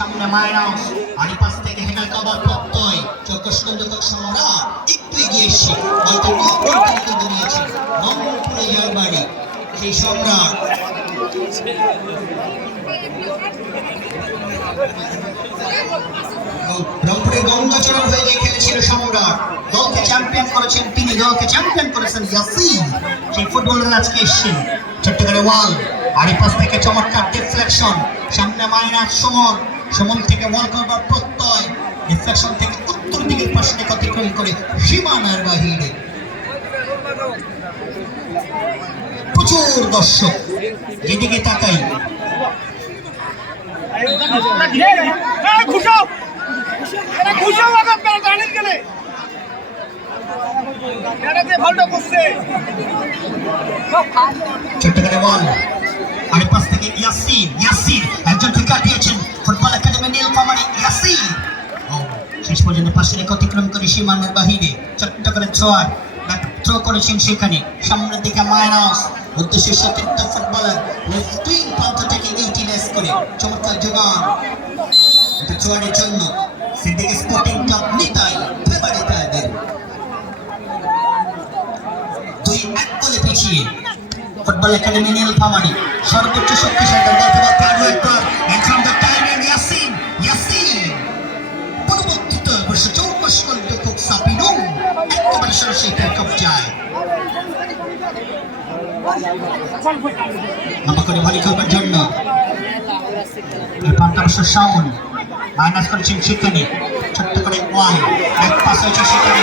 সামনে মাইনাস আড়ি পাশ থেকে হেডার কভার প্রত্যয়। চক্রস্কন্দক সমরা একটু এগিয়ে এসছে। বলতে অপরটিকে দৌড়িয়েছে রংপুরে যাওয়ার বাড়ি, সেই সম্রাট। রংপুরে গঙ্গাচরণ হয়ে গিয়ে খেলেছিল সম্রাট। দলকে চ্যাম্পিয়ন করেছেন তিনি, দলকে চ্যাম্পিয়ন করেছেন ইয়াসিন। সেই ফুটবলার আজকে এসছেন ছোট্ট করে ওয়াল। আড়ি পাশ থেকে চমৎকার ডিফ্লেকশন সামনে মাইনাস সমর সমন থেকে ওয়াল করবার প্রত্যয় ডিফ্লেকশন থেকে উত্তর দিকের পাশে অতিক্রম করে সীমানার বাহিরে। প্রচুর দর্শক, যেদিকে তাকাই। আরেক পাশ থেকে ইয়াসিন ইয়াসিন, একজন শেষ পর্যন্ত পাশে রেখে অতিক্রম করে সীমানার বাহিরে করে ছোয়ার থ্রো করেছেন সেখানে। সামনের দিকে মাইনাস উদ্দেশ্যের সতীর্থ ফুটবলার দুই প্রান্ত থেকে ইউটিলাইজ করে। চমৎকার যোগান। এটা চোয়ারের জন্য Siddique sporting club Nitai favourite তাদের। দুই এক গোলে পিছিয়ে। ফুটবল একাডেমি নীলফামারী সর্বোচ্চ শক্তিশালী অথবা প্রাণীয় club 14 kolduków Sapinu, towarzyszy Krakowczaj. মাপা করে ভলি করবার জন্য পান্তা অবশ্য শাওন মাইনাস করেছেন সেখানে ছোট্ট করে ওয়ান এক পাস সেখানে